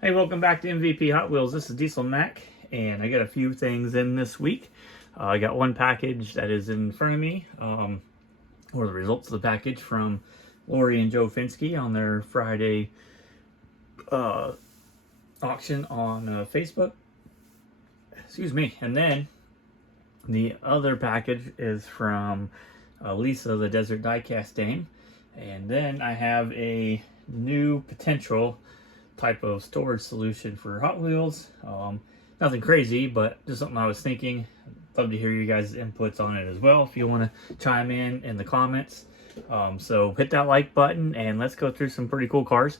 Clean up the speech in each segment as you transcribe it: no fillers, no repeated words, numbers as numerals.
Hey, welcome back to MVP Hot Wheels. This is Diesel Mac, and I got a few things in this week. I got one package that is in front of me, or the results of the package from Lori and Joe Finsky on their Friday auction on Facebook. Excuse me. And then the other package is from Lisa, the Desert Diecast Dame. And then I have a new potential type of storage solution for Hot Wheels. Nothing crazy, but just something I was thinking. Love to hear you guys' inputs on it as well if you want to chime in the comments. So hit that like button and let's go through some pretty cool cars.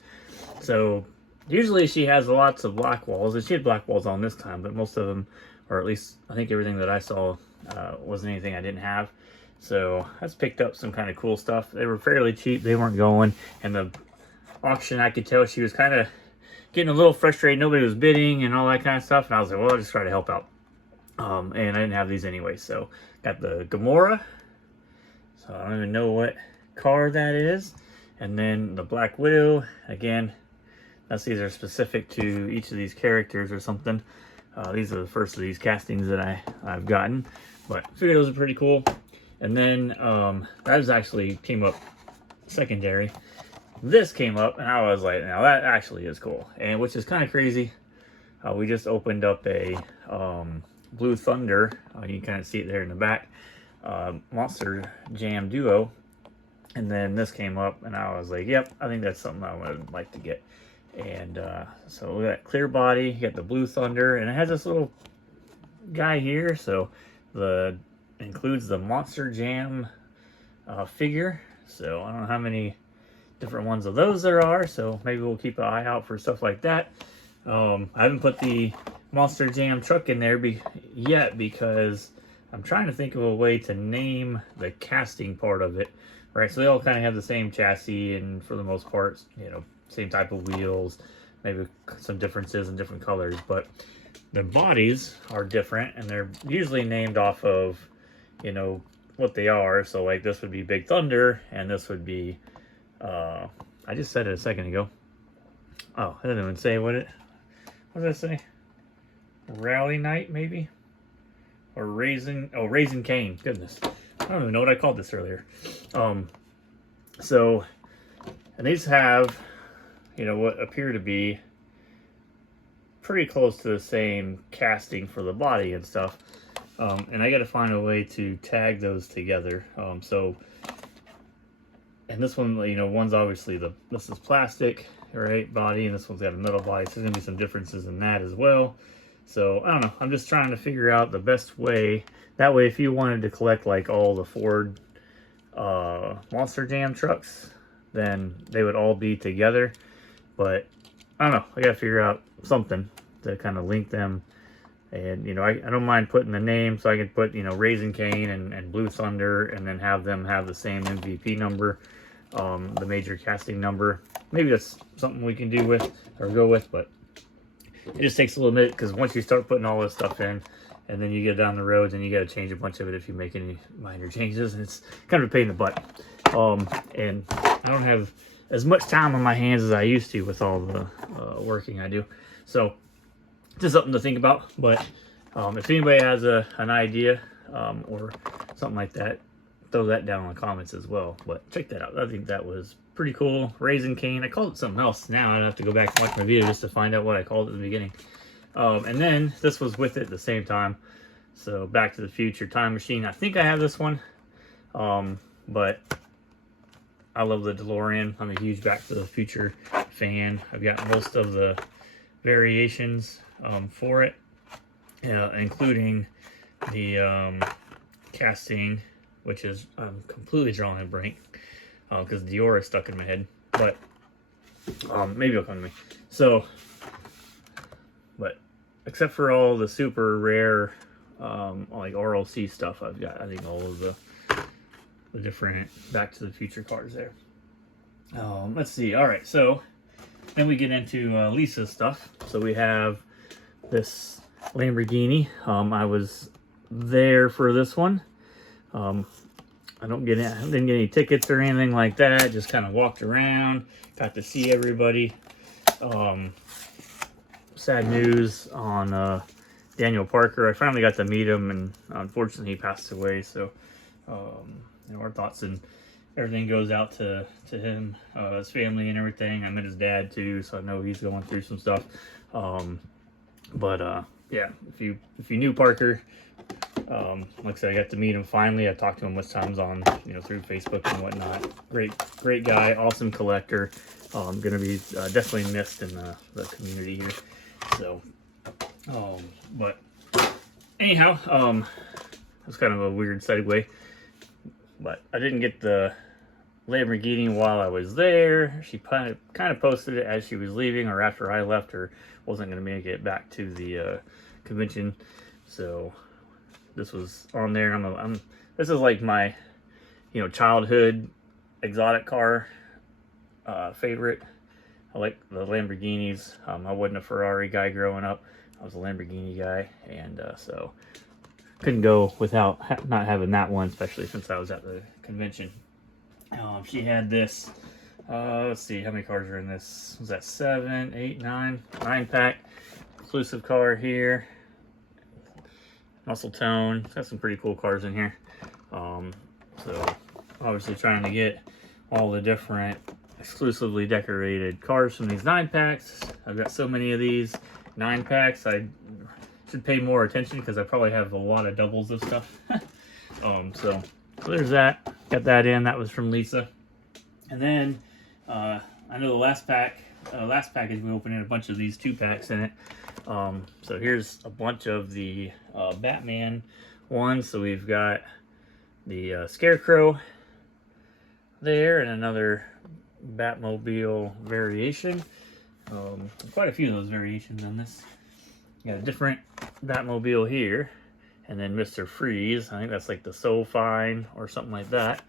So usually she has lots of black walls, and she had black walls on this time, but most of them, or at least I think everything that I saw, wasn't anything I didn't have. So I just picked up some kind of cool stuff. They were fairly cheap. They weren't going, and the auction, I could tell she was kind of getting a little frustrated. Nobody was bidding and all that kind of stuff. And I was like, well, I'll just try to help out. And I didn't have these anyway. So got the Gamora. So I don't even know what car that is. And then the Black Widow. Again, these are specific to each of these characters or something. These are the first of these castings that I've gotten. But I figured those are pretty cool. And then that was actually came up secondary. This came up, and I was like, now that actually is cool. And which is kind of crazy. We just opened up a Blue Thunder. You can kind of see it there in the back. Monster Jam Duo. And then this came up, and I was like, yep, I think that's something I would like to get. And so we got clear body, you got the Blue Thunder, and it has this little guy here. So the includes the Monster Jam figure. So I don't know how many different ones of those there are, so maybe we'll keep an eye out for stuff like that. I haven't put the Monster Jam truck in there yet because I'm trying to think of a way to name the casting part of it. Right, so they all kind of have the same chassis, and for the most part, you know, same type of wheels, maybe some differences in different colors, but the bodies are different, and they're usually named off of, you know, what they are. So like this would be Big Thunder, and this would be I just said it a second ago. Oh, I didn't even say what did I say? Rally Night, maybe? Or Raising Cane. Goodness. I don't even know what I called this earlier. So, and these have, you know, what appear to be pretty close to the same casting for the body and stuff. And I got to find a way to tag those together. And this one, you know, one's obviously this is plastic, right, body, and this one's got a metal body, so there's gonna be some differences in that as well. So I don't know, I'm just trying to figure out the best way. That way, if you wanted to collect like all the Ford Monster Jam trucks, then they would all be together. But I don't know, I gotta figure out something to kind of link them. And, you know, I don't mind putting the name, so I can put, you know, Raising Cane and Blue Thunder, and then have them have the same MVP number, the major casting number. Maybe that's something we can do with, or go with, but it just takes a little bit, because once you start putting all this stuff in, and then you get down the roads, and you got to change a bunch of it if you make any minor changes, and it's kind of a pain in the butt. And I don't have as much time on my hands as I used to with all the working I do. So, just something to think about. But if anybody has an idea or something like that, throw that down in the comments as well. But check that out. I think that was pretty cool. Raising Cane. I called it something else. Now I'd have to go back and watch my video just to find out what I called it at the beginning. And then this was with it at the same time. So Back to the Future Time Machine. I think I have this one. But I love the DeLorean. I'm a huge Back to the Future fan. I've got most of the variations for it, including the casting, which is I'm completely drawing a blank because Dior is stuck in my head, but maybe it'll come to me. So, but except for all the super rare like RLC stuff, I've got, I think, all of the different Back to the Future cars there. Let's see. All right, so then we get into Lisa's stuff. So we have this Lamborghini. I was there for this one. I didn't get any tickets or anything like that. Just kind of walked around, got to see everybody. sad news on Daniel Parker. I finally got to meet him, and unfortunately he passed away. So, you know, our thoughts and everything goes out to him, his family, and everything. I met his dad too, so I know he's going through some stuff. Yeah, if you knew Parker, like I said, I got to meet him finally. I talked to him most times on, you know, through Facebook and whatnot. Great guy, awesome collector. Gonna be definitely missed in the community here. So, but anyhow, it's kind of a weird segue. But I didn't get the Lamborghini while I was there. She kind of posted it as she was leaving, or after I left, or wasn't going to make it back to the convention. So this was on there. This is like my, you know, childhood exotic car favorite. I like the Lamborghinis. I wasn't a Ferrari guy growing up. I was a Lamborghini guy, and so couldn't go without not having that one, especially since I was at the convention. She had this, let's see, how many cars are in this? Was that 7, 8, 9 pack? Exclusive car here. Muscle Tone. Got some pretty cool cars in here. So obviously trying to get all the different exclusively decorated cars from these 9 packs. I've got so many of these 9 packs. I should pay more attention because I probably have a lot of doubles of stuff. So there's that. Got that in. That was from Lisa. And then I know the last package we opened in a bunch of these 2 packs in it. So here's a bunch of the Batman ones. So we've got the Scarecrow there, and another Batmobile variation. Quite a few of those variations in this. Got a different Batmobile here, and then Mr. Freeze. I think that's like the So Fine or something like that.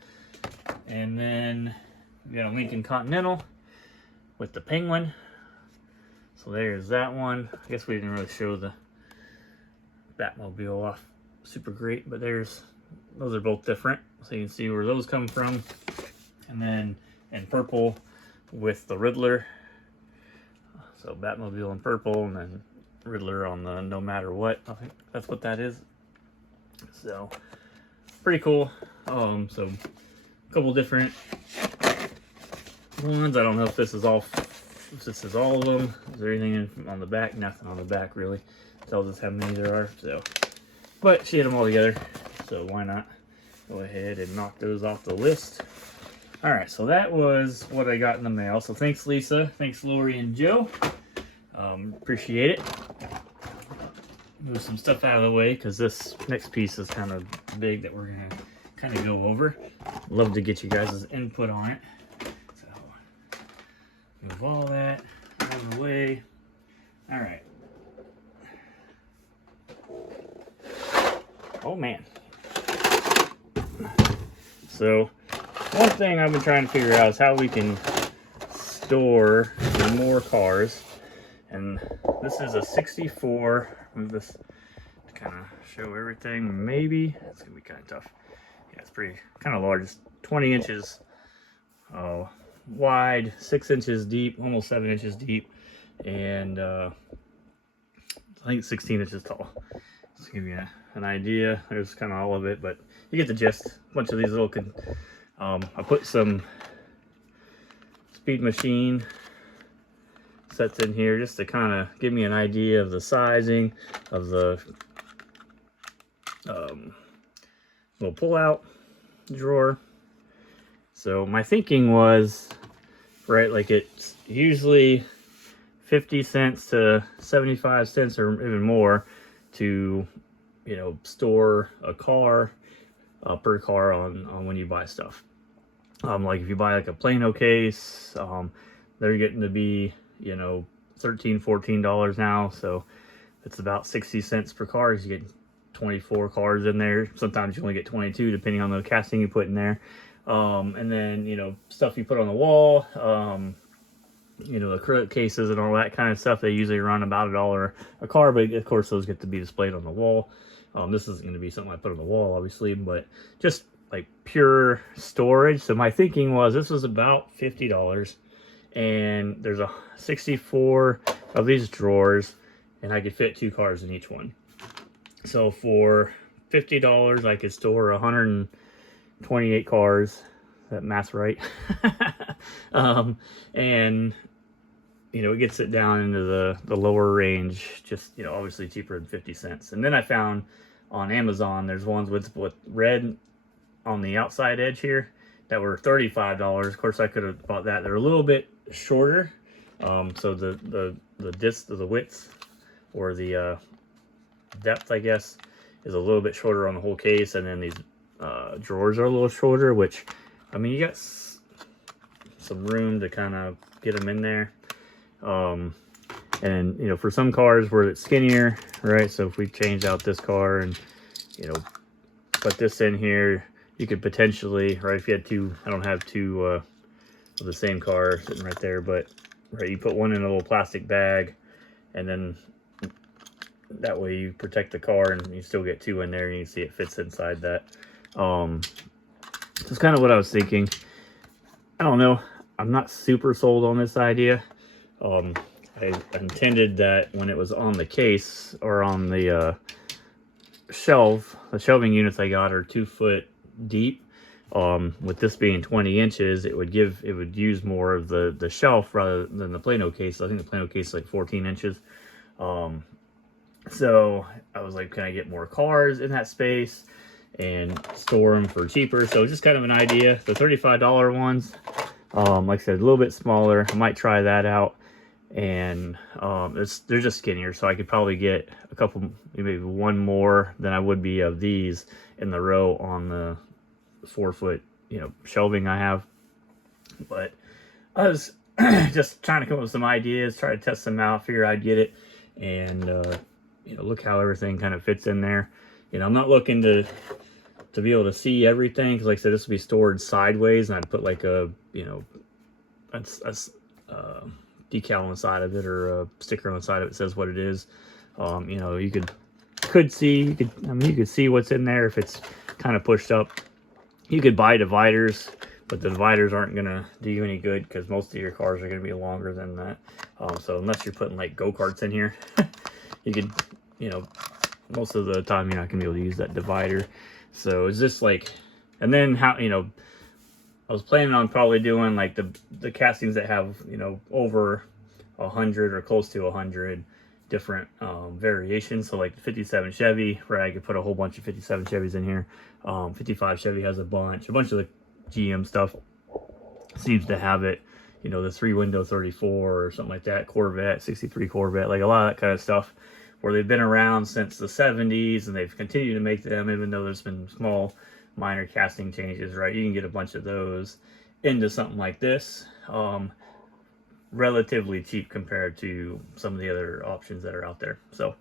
And then we got a Lincoln Continental with the Penguin. So there's that one. I guess we didn't really show the Batmobile off super great, but those are both different, so you can see where those come from. And then in purple with the Riddler. So Batmobile in purple, and then Riddler on the No Matter What. I think that's what that is. So pretty cool. So a couple different ones. I don't know if this is all of them. Is there anything on the back? Nothing on the back really. Tells us how many there are. So, but she had them all together, so why not go ahead and knock those off the list. All right, so that was what I got in the mail. So thanks, Lisa. Thanks, Lori and Joe. Appreciate it. Move some stuff out of the way because this next piece is kind of big that we're gonna kind of go over. Love to get you guys' input on it. So move all that out of the way. All right. Oh man. So one thing I've been trying to figure out is how we can store more cars. And this is a 64. Move this to kind of show everything. Maybe it's gonna be kind of tough. Yeah, it's pretty kind of large. It's 20 inches wide, 6 inches deep, almost 7 inches deep, and I think 16 inches tall. Just to give you an idea. There's kind of all of it, but you get the gist. A bunch of these little I put some Speed Machine sets in here just to kind of give me an idea of the sizing of the little pull-out drawer. So my thinking was, right, like it's usually 50 cents to 75 cents or even more to, you know, store a car per car on when you buy stuff. Like if you buy like a Plano case, they're getting to be, you know, $13, $14 now. So it's about 60 cents per car. You get 24 cars in there. Sometimes you only get 22 depending on the casting you put in there. And then, you know, stuff you put on the wall, you know, acrylic cases and all that kind of stuff. They usually run about $1 a car, but of course those get to be displayed on the wall. This isn't going to be something I put on the wall, obviously, but just like pure storage. So my thinking was this was about $50, and there's a 64 of these drawers. and I could fit 2 cars in each one. So for $50, I could store 128 cars. That math's right. And you know, it gets it down into the lower range, just, you know, obviously cheaper than 50 cents. And then I found on Amazon, there's ones with red on the outside edge here that were $35. Of course, I could have bought that. They're a little bit shorter. So the width or the depth, I guess, is a little bit shorter on the whole case. And then these drawers are a little shorter, which, I mean, you got some room to kind of get them in there. And you know, for some cars where it's skinnier, right? So if we change out this car and, you know, put this in here, you could potentially, right, if you had two, I don't have two of the same car sitting right there, but right, you put one in a little plastic bag, and then that way you protect the car and you still get 2 in there, and you can see it fits inside that. That's kind of what I was thinking. I don't know, I'm not super sold on this idea. I intended that when it was on the case or on the shelf, the shelving units I got are 2 foot deep. With this being 20 inches, it would use more of the shelf rather than the Plano case. I think the Plano case is like 14 inches. So I was like, can I get more cars in that space and store them for cheaper? So just kind of an idea. The $35 ones, like I said, a little bit smaller. I might try that out. And they're just skinnier, so I could probably get a couple, maybe one more than I would be of these in the row on the 4 foot, you know, shelving I have. But I was just trying to come up with some ideas, try to test them out, figure I'd get it, and you know, look how everything kind of fits in there. You know, I'm not looking to be able to see everything, because like I said, this will be stored sideways, and I'd put like a, you know, decal on the side of it, or a sticker on the side of it that says what it is. You know, you could see, I mean, you could see what's in there if it's kind of pushed up. You could buy dividers, but the dividers aren't gonna do you any good, because most of your cars are gonna be longer than that. So unless you're putting like go-karts in here, you could, you know, most of the time you're not gonna be able to use that divider. So it's just like, and then how, you know, I was planning on probably doing like the castings that have, you know, over 100 or close to 100 different variations. So like the 57 Chevy, where I could put a whole bunch of 57 Chevys in here. 55 Chevy has a bunch of the GM stuff seems to have it. You know, the 3-window 34 or something like that, Corvette, 63 Corvette, like a lot of that kind of stuff, where they've been around since the 70s and they've continued to make them, even though there's been small minor casting changes, right? You can get a bunch of those into something like this, relatively cheap compared to some of the other options that are out there. So,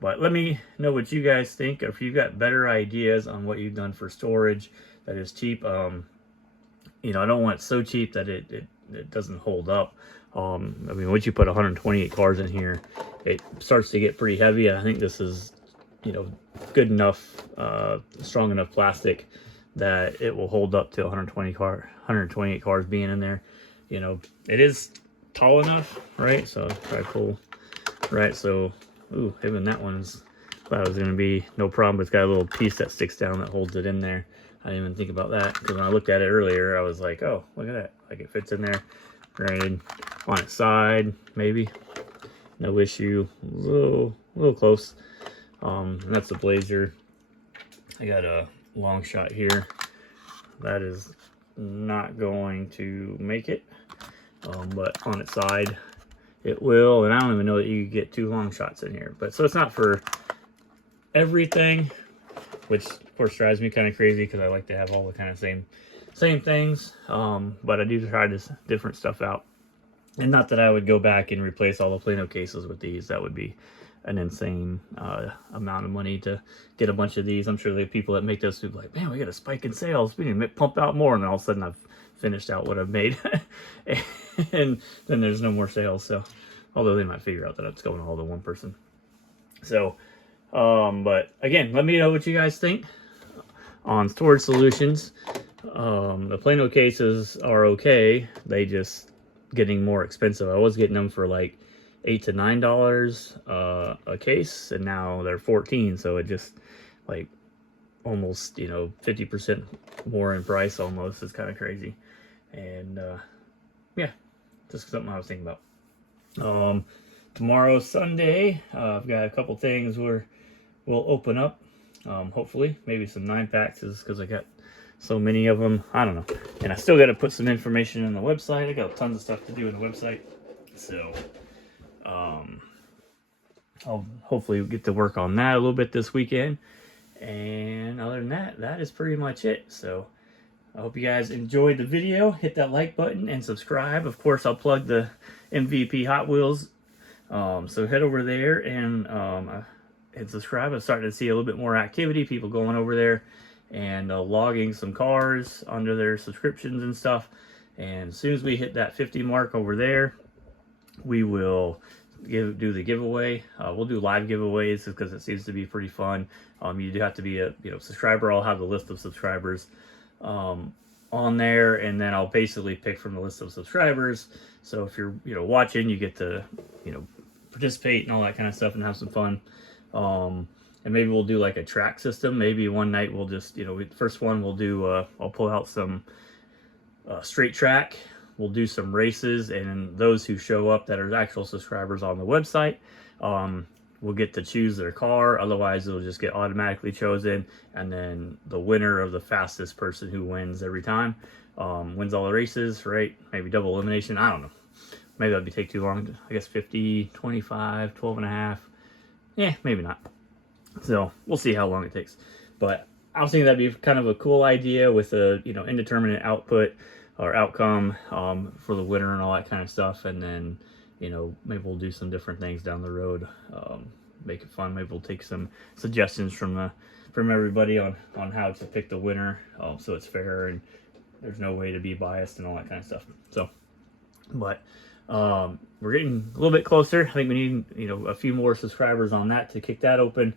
but let me know what you guys think, or if you've got better ideas on what you've done for storage that is cheap. You know, I don't want it so cheap that it doesn't hold up. I mean, once you put 128 cars in here, it starts to get pretty heavy, and I think this is, you know, good enough, strong enough plastic that it will hold up to 128 cars being in there. You know, it is tall enough, right? So try to pull, right? So, ooh, even that one's, thought it was going to be no problem, but it's got a little piece that sticks down that holds it in there. I didn't even think about that, because when I looked at it earlier, I was like, oh, look at that. Like, it fits in there, right on its side, maybe. No issue. A little close. And that's the Blazer. I got a long shot here. That is not going to make it. But on its side, it will. And I don't even know that you could get 2 long shots in here. But so it's not for everything, which of course drives me kind of crazy, because I like to have all the kind of same things. But I do try this different stuff out. And not that I would go back and replace all the Plano cases with these. That would be an insane amount of money to get a bunch of these. I'm sure the people that make those people like, man, we got a spike in sales. We need to pump out more. And then all of a sudden I've finished out what I've made. And then there's no more sales. So, although they might figure out that it's going all to one person. So, but again, let me know what you guys think on storage solutions. The Plano cases are okay. They just getting more expensive. I was getting them for like $8 to $9 a case, and now they're $14. So it just like almost 50% more in price almost. It's kind of crazy. And yeah, just something I was thinking about. Tomorrow, Sunday, I've got a couple things where we'll open up. Hopefully, maybe some 9-packs because I got so many of them. I don't know. And I still got to put some information in the website. I got tons of stuff to do in the website. So, I'll hopefully get to work on that a little bit this weekend. And other than that, that is pretty much it. So, I hope you guys enjoyed the video. Hit that like button and subscribe. Of course, I'll plug the MVP Hot Wheels. So head over there and subscribe. I'm starting to see a little bit more activity. People going over there and logging some cars under their subscriptions and stuff. And as soon as we hit that 50 mark over there, we will do the giveaway. We'll do live giveaways because it seems to be pretty fun. You do have to be a subscriber. I'll have the list of subscribers on there, and then I'll basically pick from the list of subscribers. So if you're watching, you get to participate and all that kind of stuff and have some fun. And maybe we'll do like a track system. Maybe one night we'll just first one we'll do I'll pull out some straight track. We'll do some races, and those who show up that are actual subscribers on the website will get to choose their car. Otherwise, it'll just get automatically chosen, and then the winner of the fastest person who wins every time wins all the races, right? Maybe double elimination. I don't know. Maybe that'd take too long. I guess 50, 25, 12 and a half. Yeah, maybe not. So we'll see how long it takes. But I was thinking that'd be kind of a cool idea with a indeterminate output or outcome for the winner and all that kind of stuff. And then maybe we'll do some different things down the road. Make it fun. Maybe we'll take some suggestions from everybody on how to pick the winner, so it's fair and there's no way to be biased and all that kind of stuff. So, but we're getting a little bit closer. I think we need a few more subscribers on that to kick that open.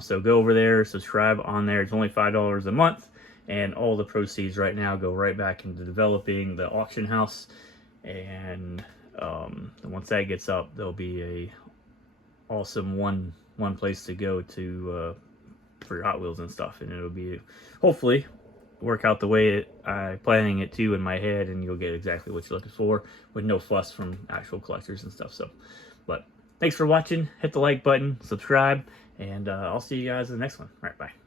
So go over there, subscribe on there. It's only $5 a month, and all the proceeds right now go right back into developing the auction house. And once that gets up, there'll be a awesome one place to go to for your Hot Wheels and stuff, and it'll be hopefully work out the way I'm planning it to in my head, and you'll get exactly what you're looking for with no fuss from actual collectors and stuff. So, but thanks for watching. Hit the like button, subscribe, and I'll see you guys in the next one. All right, bye.